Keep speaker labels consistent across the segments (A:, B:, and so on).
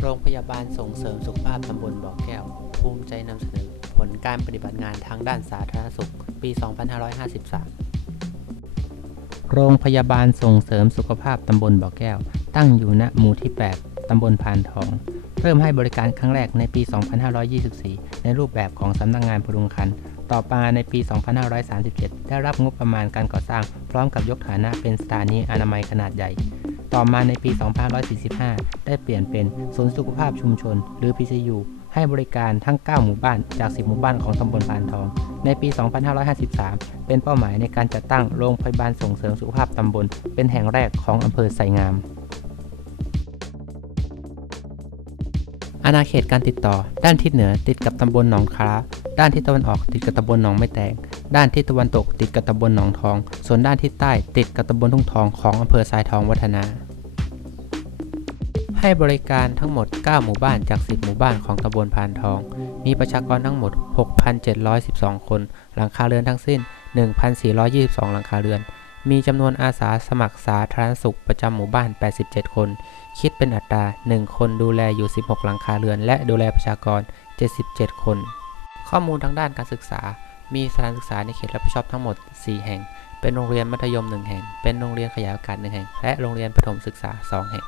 A: โรงพยาบาลส่งเสริมสุขภาพตำบลบ่อแก้ว ภูมิใจนำเสนอ ผลการปฏิบัติงานทางด้านสาธารณสุข ปี 2553 โรงพยาบาลส่งเสริมสุขภาพตำบลบ่อแก้ว ตั้งอยู่ณหมู่ที่ 8 ตำบลพานทอง เริ่มให้บริการครั้งแรกในปี 2524 ในรูปแบบของสำนักงงานพดุงคัน ต่อมาในปี 2537 ได้รับงบประมาณการก่อสร้าง พร้อมกับยกฐานะเป็นสถานีอนามัยขนาดใหญ่ ต่อมาในปี 2545 ได้เปลี่ยนเป็นศูนย์สุขภาพชุมชน หรือ PCU ให้บริการทั้ง 9 หมู่บ้านจาก 10 หมู่บ้านของตำบลพานทอง ในปี 2553 เป็นเป้าหมายในการจัดตั้งโรงพยาบาลส่งเสริมสุขภาพตำบล เป็นแห่งแรกของอำเภอไสงามอาณาเขตการติดต่อ ด้านทิศเหนือติดกับตำบลหนองคล้าด้านทิศตะวันออกติดกับตำบลหนองไม่แตก ด้านทิศตะวันตกติดกับตำบลหนองทอง ส่วนด้านทิศใต้ติดกับตำบลทุ่งทองของอำเภอทรายทองวัฒนา ให้บริการทั้งหมด 9 หมู่บ้านจาก 10 หมู่บ้านของตำบลพานทอง มีประชากรทั้งหมด 6,712 คน หลังคาเรือนทั้งสิ้น 1,422 หลังคาเรือน มีจำนวนอาสาสมัครสาธารณสุขประจำหมู่บ้าน 87 คน คิดเป็นอัตรา 1 คนดูแลอยู่ 16 หลังคาเรือน และดูแลประชากร 77 คน ข้อมูลทางด้านการศึกษา มีสถานศึกษาในเขตรับผิดชอบทั้งหมด 4 แห่ง เป็นโรงเรียนมัธยม 1 แห่ง เป็นโรงเรียนขยายโอกาส 1 แห่ง และโรงเรียนประถมศึกษา 2 แห่ง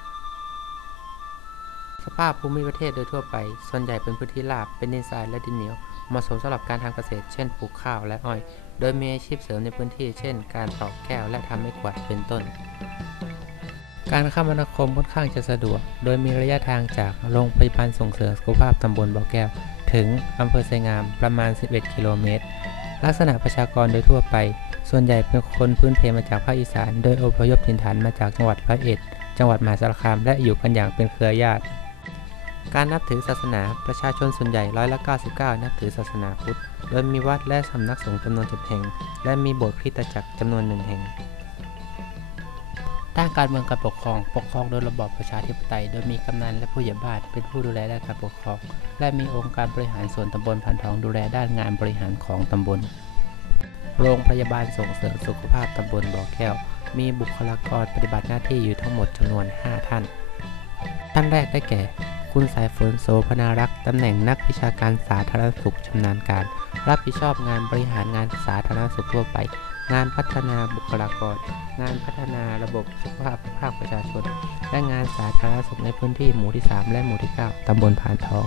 A: สภาพภูมิประเทศโดยทั่วไป ส่วนใหญ่เป็นพื้นที่ราบ เป็นดินทรายและดินเหนียว เหมาะสมสำหรับการทำเกษตร เช่น ปลูกข้าวและอ้อย โดยมีอาชีพเสริมในพื้นที่ เช่น การตอกแก้วและทำไม้กวาด เป็นต้น การคมนาคมค่อนข้างจะสะดวก โดยมีระยะทางจากโรงพยาบาลส่งเสริมสุขภาพตำบลบ่อแก้ว ถึงอำเภอไซงามประมาณ 11 กิโลเมตร ลักษณะประชากรโดยทั่วไป ส่วนใหญ่เป็นคนพื้นเพมาจากภาคอีสาน โดยอพยพถิ่นฐานมาจากจังหวัดร้อยเอ็ด จังหวัดมหาสารคาม และอยู่กันอย่างเป็นเครือญาติ การนับถือศาสนา ประชาชนส่วนใหญ่ร้อยละ99 นับถือศาสนาพุทธ โดยมีวัดและสำนักสงฆ์จำนวน7แห่ง และมีโบสถ์คริสตจักรจำนวนหนึ่งแห่ง ด้านการเมืองการปกครอง ปกครองโดยระบอบประชาธิปไตย โดยมีกำนันและผู้ใหญ่บ้านเป็นผู้ดูแลด้านการปกครอง และมีองค์การบริหารส่วนตำบลพันทองดูแลด้านงานบริหารของตำบล โรงพยาบาลส่งเสริมสุขภาพตำบลบ่อแก้ว มีบุคลากรปฏิบัติหน้าที่อยู่ทั้งหมดจำนวน 5 ท่าน ท่านแรกได้แก่ คุณสายฝนโสพนารักษ์ตำแหน่งนักวิชาการสาธารณสุขชำนาญการ รับผิดชอบงานบริหารงานสาธารณสุขทั่วไป งานพัฒนาบุคลากร งานพัฒนาระบบสุขภาพภาคประชาชน และงานสาธารณสุขในพื้นที่หมู่ที่ 3 และหมู่ที่ 9 ตำบลพานทอง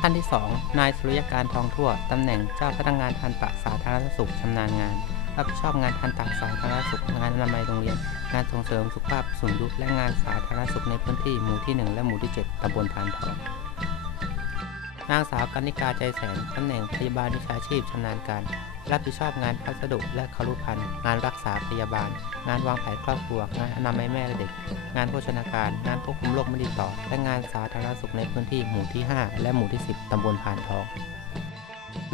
A: ท่านที่ 2 นายสุริยการทองทั่ว ตำแหน่งเจ้าพนักงานทันตะสาธารณสุขชำนาญงาน รับผิดชอบงานทันตะสาธารณสุข งานอนามัยโรงเรียน งานส่งเสริมสุขภาพสูงยุคและงานสาธารณสุขในพื้นที่หมู่ที่ 1 และหมู่ที่ 7 ตำบลพานทองนางสาวกนิกาใจแสน ตำแหน่งพยาบาลวิชาชีพชำนาญการ รับผิดชอบงานพัสดุและคารุพันธ์งานรักษาพยาบาล งานวางแผนครอบครัว งานอนามัยแม่และเด็ก งานโภชนาการ งานควบคุมโรคไม่ติดต่อ และงานสาธารณสุขในพื้นที่หมู่ที่ 5 และหมู่ที่ 10 ตำบลพานทอง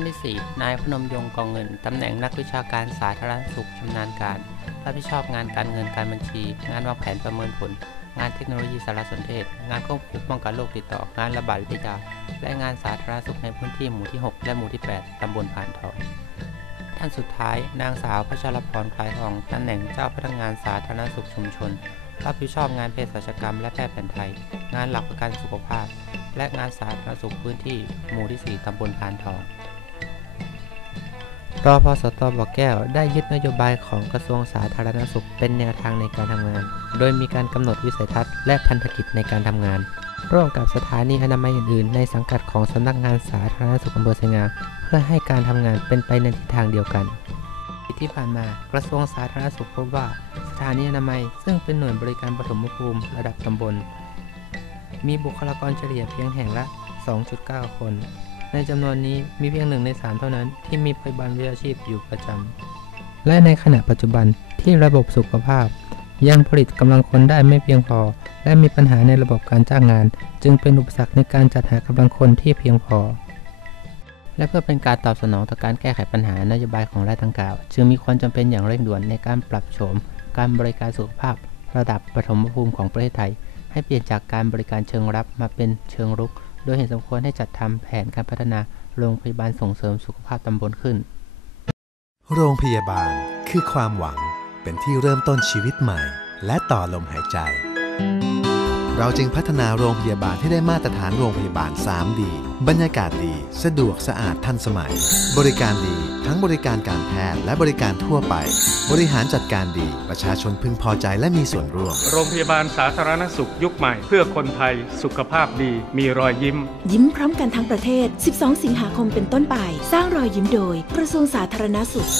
A: ที่4นายพนมยงกองเงิน ตำแหน่งนักวิชาการสาธารณสุขชำนาญการ รับผิดชอบงานการเงินการบัญชี งานวางแผนประเมินผล งานเทคโนโลยีสารสนเทศ งานควบคุมป้องกันโรคติดต่อ งานระบาดวิทยา และงานสาธารณสุขในพื้นที่หมู่ที่ 6 และหมู่ที่ 8 ตำบลพานทอง ท่านสุดท้าย นางสาวพัชรพรคลายทองตำแหน่งเจ้าพนักงานสาธารณสุขชุมชน รับผิดชอบงานเภสัชกรรมและแพทย์แผนไทย งานหลักประกันสุขภาพ และงานสาธารณสุขพื้นที่หมู่ที่ 4 ตำบลพานทองรอพสตบ่อแก้วได้ยึดนโยบายของกระทรวงสาธารณสุขเป็นแนวทางในการทำงาน โดยมีการกำหนดวิสัยทัศน์และพันธกิจในการทำงาน ร่วมกับสถานีอนามัยอื่นๆ ในสังกัดของสำนักงานสาธารณสุขอำเภอไชยงามเพื่อให้การทำงานเป็นไปในทิศทางเดียวกัน ที่ผ่านมากระทรวงสาธารณสุขพบว่า สถานีอนามัย ซึ่งเป็นหน่วยบริการปฐมภูมิระดับตำบล มีบุคลากรเฉลี่ยเพียงแห่งละ 2.9 คน ในจำนวนนี้มีเพียงหนึ่งในสามเท่านั้นที่มีพยาบาลวิชาชีพอยู่ประจำและในขณะปัจจุบันที่ระบบสุขภาพ ยังผลิตกำลังคนได้ไม่เพียงพอ และมีปัญหาในระบบการจ้างงาน จึงเป็นอุปสรรคในการจัดหากำลังคนที่เพียงพอ และเพื่อเป็นการตอบสนองต่อการแก้ไขปัญหานโยบายของรัฐดังกล่าว จึงมีความจำเป็นอย่างเร่งด่วนในการปรับโฉม การบริการสุขภาพ ระดับปฐมภูมิของประเทศไทย ให้เปลี่ยนจากการบริการเชิงรับมาเป็นเชิงรุก โดยเห็นสมควรให้จัดทำแผนการพัฒนาโรงพยาบาลส่งเสริมสุขภาพตำบลขึ้น
B: โรงพยาบาลคือความหวัง เป็นที่เริ่มต้นชีวิตใหม่ และต่อลมหายใจ เราจึงพัฒนาโรงพยาบาลที่ได้มาตรฐานโรงพยาบาล 3D บรรยากาศดี สะดวกสะอาดทันสมัย บริการดี ทั้งบริการการแพทย์และบริการทั่วไป บริหารจัดการดี ประชาชนพึงพอใจและมีส่วนร่วม
C: โรงพยาบาลสาธารณสุขยุคใหม่ เพื่อคนไทย สุขภาพดี มีรอยยิ้ม
D: ยิ้มพร้อมกันทั้งประเทศ 12 สิงหาคมเป็นต้นไป สร้างรอยยิ้มโดย กระทรวงสาธารณสุข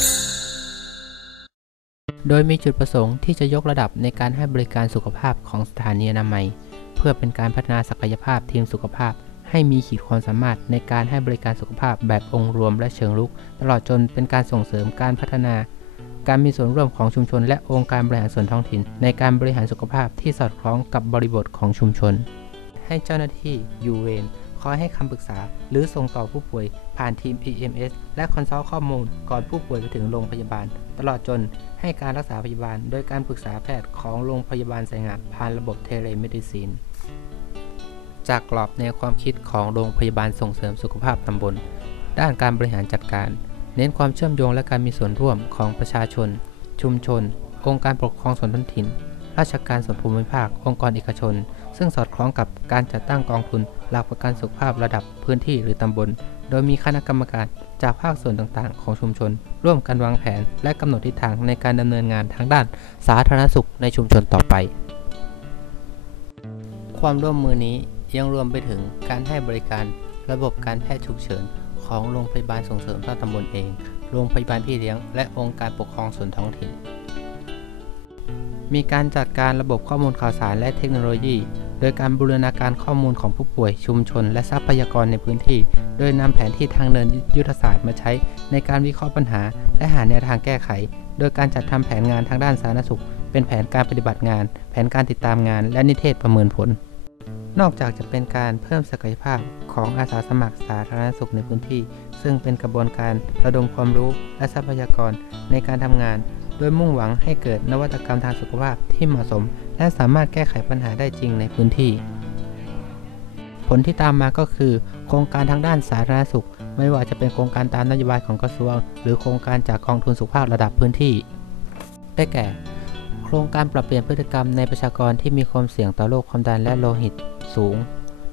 A: โดยมีจุดประสงค์ที่จะยกระดับในการให้บริการสุขภาพของสถานีอนามัย เพื่อเป็นการพัฒนาศักยภาพทีมสุขภาพ ให้มีขีดความสามารถในการให้บริการสุขภาพแบบองค์รวมและเชิงลุก ตลอดจนเป็นการส่งเสริมการพัฒนา การมีส่วนร่วมของชุมชน และองค์การบริหารส่วนท้องถิ่น ในการบริหารสุขภาพที่สอดคล้องกับบริบทของชุมชน ให้เจ้าหน้าที่ยูเวน คอยให้คำปรึกษา หรือส่งต่อผู้ป่วย ผ่านทีม EMS และคอนซัลท์ข้อมูลก่อนผู้ป่วยไปถึงโรงพยาบาล ตลอดจนให้การรักษาพยาบาล โดยการปรึกษาแพทย์ของโรงพยาบาลสายงานผ่านระบบเทเลเมดิซีนจากกรอบแนวความคิดของโรงพยาบาลส่งเสริมสุขภาพตำบล ด้านการบริหารจัดการ เน้นความเชื่อมโยงและการมีส่วนร่วมของประชาชน ชุมชน องค์การปกครองส่วนท้องถิ่น ราชการส่วนภูมิภาค องค์กรเอกชน ซึ่งสอดคล้องกับการจัดตั้งกองทุนหลักประกันสุขภาพระดับพื้นที่หรือตำบล โดยมีคณะกรรมการจากภาคส่วนต่างๆ ของชุมชน ร่วมกันวางแผน และกำหนดทิศทางในการดำเนินงานทางด้านสาธารณสุขในชุมชนต่อไป ความร่วมมือนี้ยังรวมไปถึงการให้บริการระบบการแพทย์ฉุกเฉินของโรงพยาบาลส่งเสริมต้นตำบลเอง โรงพยาบาลพี่เลี้ยง และองค์การปกครองส่วนท้องถิ่น มีการจัดการระบบข้อมูลข่าวสารและเทคโนโลยี โดยการบูรณาการข้อมูลของผู้ป่วยชุมชน และทรัพยากรในพื้นที่ โดยนำแผนที่ทางเดินยุทธศาสตร์มาใช้ ในการวิเคราะห์ปัญหา และหาแนวทางแก้ไข โดยการจัดทำแผนงานทางด้านสาธารณสุข เป็นแผนการปฏิบัติงาน แผนการติดตามงาน และนิเทศประเมินผล นอกจากจะเป็นการเพิ่มศักยภาพของอาสาสมัครสาธารณสุขในพื้นที่ ซึ่งเป็นกระบวนการระดมความรู้และทรัพยากรในการทำงาน โดยมุ่งหวังให้เกิดนวัตกรรมทางสุขภาพที่เหมาะสม และสามารถแก้ไขปัญหาได้จริงในพื้นที่ ผลที่ตามมาก็คือ โครงการทางด้านสาธารณสุข ไม่ว่าจะเป็นโครงการตามนโยบายของกระทรวง หรือโครงการจากกองทุนสุขภาพระดับพื้นที่ ได้แก่ โครงการปรับเปลี่ยนพฤติกรรมในประชากรที่มีความเสี่ยงต่อโรคความดันและโลหิตสูง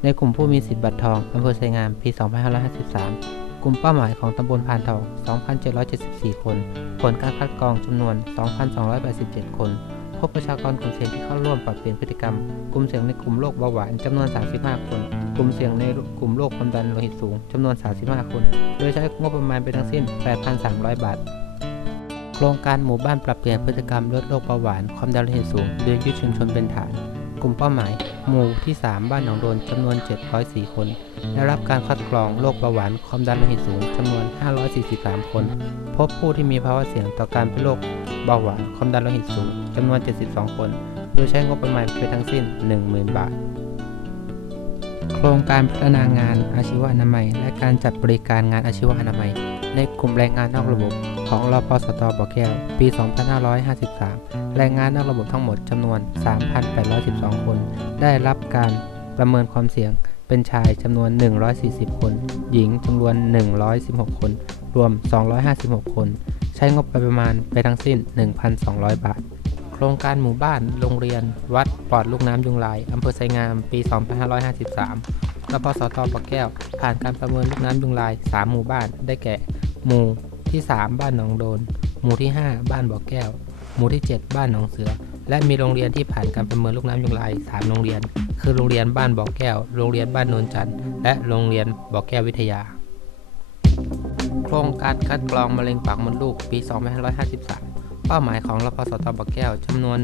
A: ในกลุ่มผู้มีสิทธิ์บัตรทองอำเภอไซงามปี 2553 ลุ่มเป้าหมายของตำบลพานทอง 2,774 คน ผลการคัดกรองจำนวน 2,287 คน พบประชากรกลุ่มเสี่ยงที่เข้าร่วมปรับเปลี่ยนพฤติกรรม กลุ่มเสี่ยงในกลุ่มโรคเบาหวานจำนวน 35 คน กลุ่มเสี่ยงในกลุ่มโรคความดันโลหิตสูงจำนวน 35 คน โดยใช้งบประมาณไปทั้งสิ้น 8,300 บาทโครงการหมู่บ้านปรับเปลี่ยนพฤติกรรมลดโรคเบาหวานความดันโลหิตสูงโดยยึดชุมชนเป็นฐาน กลุ่มเป้าหมาย หมู่ที่ 3 บ้านหนองโดนจำนวน 704 คน ได้รับการคัดกรองโรคเบาหวานความดันโลหิตสูงจำนวน 543 คน พบผู้ที่มีภาวะเสี่ยงต่อการเป็นโรคเบาหวานความดันโลหิตสูงจำนวน 72 คน โดยใช้งบประมาณไปทั้งสิ้น 10,000 บาท โครงการพัฒนางานอาชีวอนามัย และการจัดบริการงานอาชีวอนามัย ในกลุ่มแรงงานนอกระบบ ของรพสตบ่อแก้ว ปี 2553 แรงงานนอกระบบทั้งหมดจำนวน 3,812 คน ได้รับการประเมินความเสี่ยง เป็นชายจำนวน 140 คน หญิงจำนวน 116 คน รวม 256 คน ใช้งบประมาณไปทั้งสิ้น 1,200 บาท โครงการหมู่บ้าน โรงเรียน วัด ปลอดลูกน้ำยุงลายอำเภอไซงาม ปี 2553รพสตบ่อแก้ว ผ่านการประเมินลูกน้ำยุงลาย 3 หมู่บ้าน ได้แก่ หมู่ ที่ 3 บ้านหนองโดน หมู่ที่ 5 บ้านบ่อแก้ว หมู่ที่ 7 บ้านหนองเสือ และมีโรงเรียนที่ผ่านการประเมินลูกน้ำยุงลาย 3 โรงเรียน คือโรงเรียนบ้านบ่อแก้ว โรงเรียนบ้านโนนจันทร์และโรงเรียนบ่อแก้ววิทยา โครงการคัดกรองมะเร็งปากมดลูกปี 2553เป้าหมายของรพสตบ่อแก้วจำนวน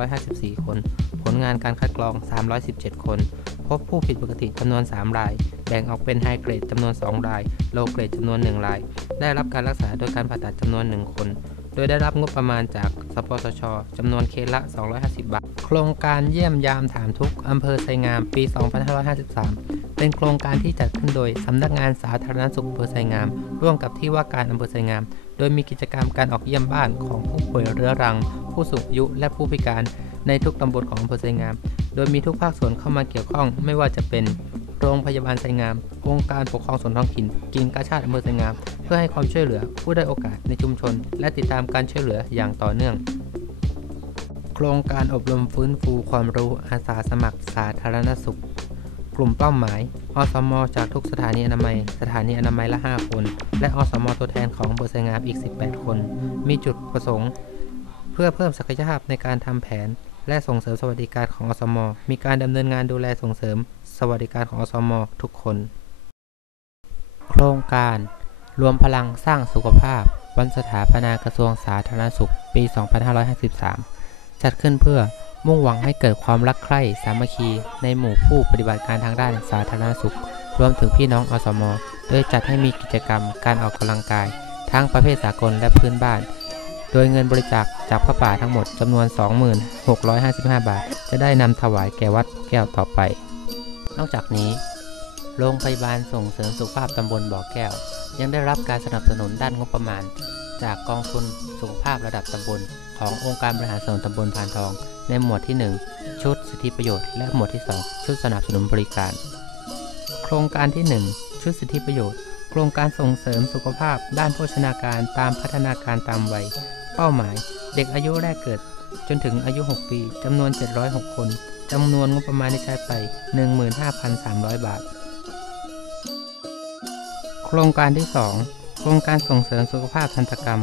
A: 1,554 คน ผลงานการคัดกรอง 317 คน พบผู้ผิดปกติจำนวน 3 ราย แบ่งออกเป็นไฮเกรดจำนวน 2 ราย โลเกรดจำนวน 1 ราย ได้รับการรักษาโดยการผ่าตัดจำนวน 1 คน โดยได้รับงบประมาณจากสปสชจำนวนเคสละ 250 บาท โครงการเยี่ยมยามถามทุกอำเภอไซงามปี 2553 เป็นโครงการที่จัดขึ้นโดยสำนักงานสาธารณสุขอำเภอไซงาม ร่วมกับที่ว่าการอำเภอไซงาม โดยมีกิจกรรมการออกเยี่ยมบ้านของผู้ป่วยเรื้อรัง ผู้สูงอายุและผู้พิการในทุกตำบลของอำเภอไซงาม โดยมีทุกภาคส่วนเข้ามาเกี่ยวข้องไม่ว่าจะเป็น โรงพยาบาลไซงาม องค์การปกครองส่วนท้องถิ่นกิ่งกาชาติอำเภอไซงาม เพื่อให้ความช่วยเหลือผู้ได้โอกาสในชุมชน และติดตามการช่วยเหลืออย่างต่อเนื่อง โครงการอบรมฟื้นฟูความรู้อาสาสมัครสาธารณสุข กลุ่มเป้าหมาย อสม จากทุกสถานีอนามัย สถานีอนามัยละ 5 คน และอสม ตัวแทนของอำเภอไซงามอีก 18 คน มีจุดประสงค์ เพื่อเพิ่มศักยภาพในการทำแผน และส่งเสริมสวัสดิการของอสม มีการดำเนินงานดูแลส่งเสริม สวัสดิการของอสม ทุกคน โครงการ รวมพลังสร้างสุขภาพ วันสถาปนากระทรวงสาธารณสุข ปี 2553 จัดขึ้นเพื่อมุ่งหวังให้เกิดความรักใคร่สามัคคี ในหมู่ผู้ปฏิบัติการทางด้านสาธารณสุข รวมถึงพี่น้องอสม โดยจัดให้มีกิจกรรมการออกกำลังกาย ทั้งประเภทสากลและพื้นบ้าน โดยเงินบริจาคจากพระป่าทั้งหมดจำนวน2655 บาท จะได้นำถวายแก่วัดแก้วต่อไป นอกจากนี้ โรงพยาบาลส่งเสริมสุขภาพตำบลบ่อแก้ว ยังได้รับการสนับสนุนด้านงบประมาณ จากกองทุนสุขภาพระดับตำบล ขององค์การบริหารส่วนตำบลพานทอง ในหมวดที่ 1 ชุดสิทธิประโยชน์ และหมวดที่ 2 ชุดสนับสนุนบริการ โครงการที่ 1 ชุดสิทธิประโยชน์โครงการส่งเสริมสุขภาพด้านโภชนาการตามพัฒนาการตามวัย เป้าหมาย เด็กอายุแรกเกิด จนถึงอายุ 6 ปีจำนวน 706 คนจำนวนงบประมาณที่ใช้ไป 15,300 บาท โครงการที่ 2 โครงการส่งเสริมสุขภาพทันตกรรม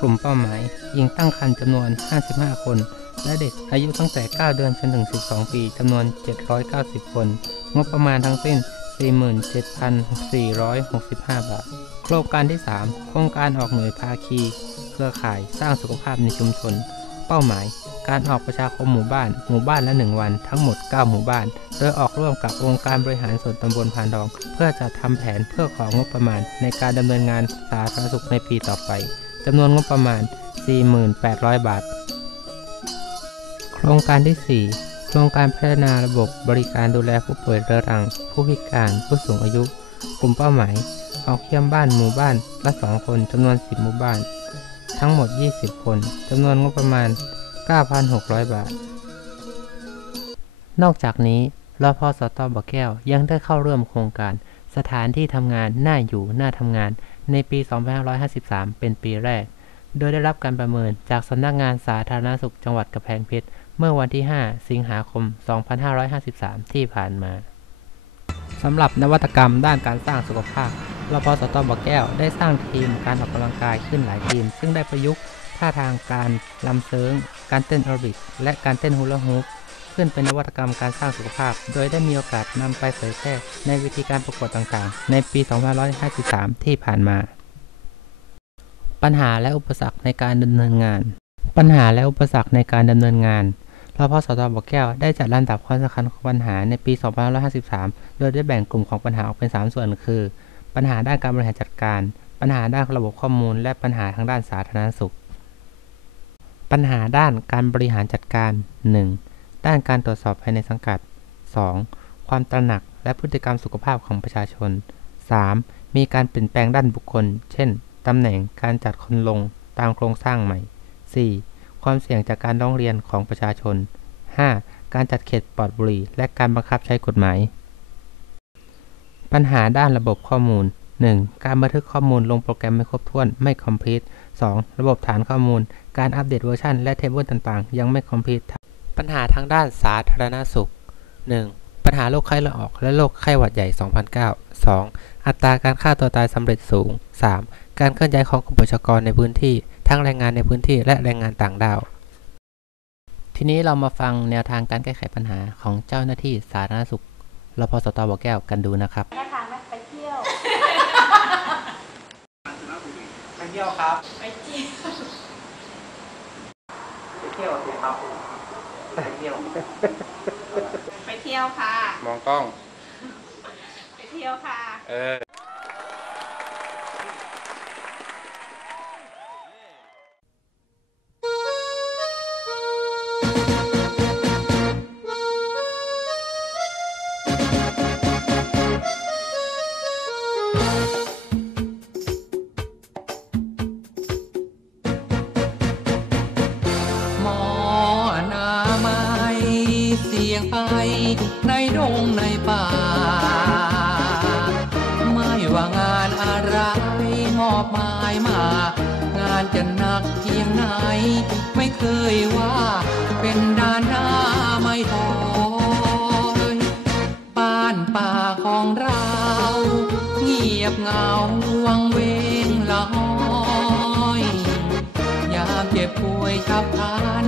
A: กลุ่มเป้าหมายหญิงตั้งครรภ์จำนวน 55 คน และเด็กอายุตั้งแต่ 9 เดือนจนถึง 12 ปีจำนวน 790 คน งบประมาณทั้งสิ้น 47,465 บาท โครงการที่ 3 โครงการออกหน่วยภาคี เครือข่ายสร้างสุขภาพในชุมชน เป้าหมาย การออกประชาคมหมู่บ้าน หมู่บ้านละ 1 วัน ทั้งหมด 9 หมู่บ้าน โดยออกร่วมกับองค์การบริหารส่วนตำบลพานทอง เพื่อจะทำแผนเพื่อของงบประมาณ ในการดำเนินงานสาธารณสุขในปีต่อไปจำนวนงบประมาณ 48,000 บาท โครงการที่ 4 โครงการพัฒนาระบบบริการดูแลผู้ป่วยเรื้อรัง ผู้พิการ ผู้สูงอายุ กลุ่มเป้าหมาย ออกเยี่ยมบ้านหมู่บ้านละ2คนจำนวน 10 หมู่บ้าน ทั้งหมด 20 คนจำนวนงบประมาณ 9,600 บาท นอกจากนี้รพสตบ่อแก้วยังได้เข้าร่วมโครงการ สถานที่ทำงานน่าอยู่น่าทำงานในปี 2553 เป็นปีแรก โดยได้รับการประเมินจากสำนักงานสาธารณสุขจังหวัดกำแพงเพชรเมื่อวันที่ 5 สิงหาคม 2553 ที่ผ่านมา สำหรับนวัตกรรมด้านการสร้างสุขภาพ รพสตบ่อแก้วได้สร้างทีมการออกกำลังกายขึ้นหลายทีม ซึ่งได้ประยุกต์ท่าทางการลำเซิงการเต้นแอโรบิกและการเต้นฮูลาฮูปขึ้นเป็นนวัตกรรมการสร้างสุขภาพ โดยได้มีโอกาสนำไปเผยแพร่ในวิธีการประกวดต่างๆ ในปี 2553 ที่ผ่านมา ปัญหาและอุปสรรคในการดำเนินงาน ปัญหาและอุปสรรคในการดำเนินงานรพสตบ่อแก้วได้จัดลำดับความสำคัญของปัญหาในปี 2553 โดยได้แบ่งกลุ่มของปัญหาออกเป็น 3 ส่วนคือ ปัญหาด้านการบริหารจัดการ ปัญหาด้านระบบข้อมูล และปัญหาทางด้านสาธารณสุข ปัญหาด้านการบริหารจัดการ 1. ด้านการตรวจสอบภายในสังกัด 2. ความตระหนักและพฤติกรรมสุขภาพของประชาชน 3. มีการเปลี่ยนแปลงด้านบุคคล เช่น ตำแหน่งการจัดคนลงตามโครงสร้างใหม่ 4. ความเสี่ยงจากการร้องเรียนของประชาชน 5. การจัดเขตปลอดบุหรี่และการบังคับใช้กฎหมาย ปัญหาด้านระบบข้อมูล 1. การบันทึกข้อมูลลงโปรแกรมไม่ครบถ้วนไม่ complete 2. ระบบฐานข้อมูล การอัปเดตเวอร์ชันและเทเบิลต่างๆ ยังไม่ complete ปัญหาทางด้านสาธารณสุข 1. ปัญหาโรคไข้เลือดออกและโรคไข้หวัดใหญ่ 2009 2. อัตราการฆ่าตัวตายสำเร็จสูง 3. การเคลื่อนย้ายของกลุ่มประชากรในพื้นที่ ทั้งแรงงานในพื้นที่และแรงงานต่างด้าว ทีนี้เรามาฟังแนวทางการแก้ไขปัญหาของเจ้าหน้าที่สาธารณสุข รพสตบ่อแก้วกันดูนะครับ
E: แม่ทางไหมไปเที่ยว
A: ไปเที่ยวครับ
E: ไปเที่ยว
A: ไปเที่ยวสิครับไปเที่ยว
E: ไปเที่ยวค่ะ
C: มองกล้อง
E: ไปเที่ยวค่ะ
C: เออ
F: อะไรมอบหมายมา งานจะหนักเพียงไหน ไม่เคยว่า เป็นด้านหน้าไม่ถอยบ้านป่าของเรา เงียบเงาวังเวงละห้อย ยามเจ็บป่วยฉับพลัน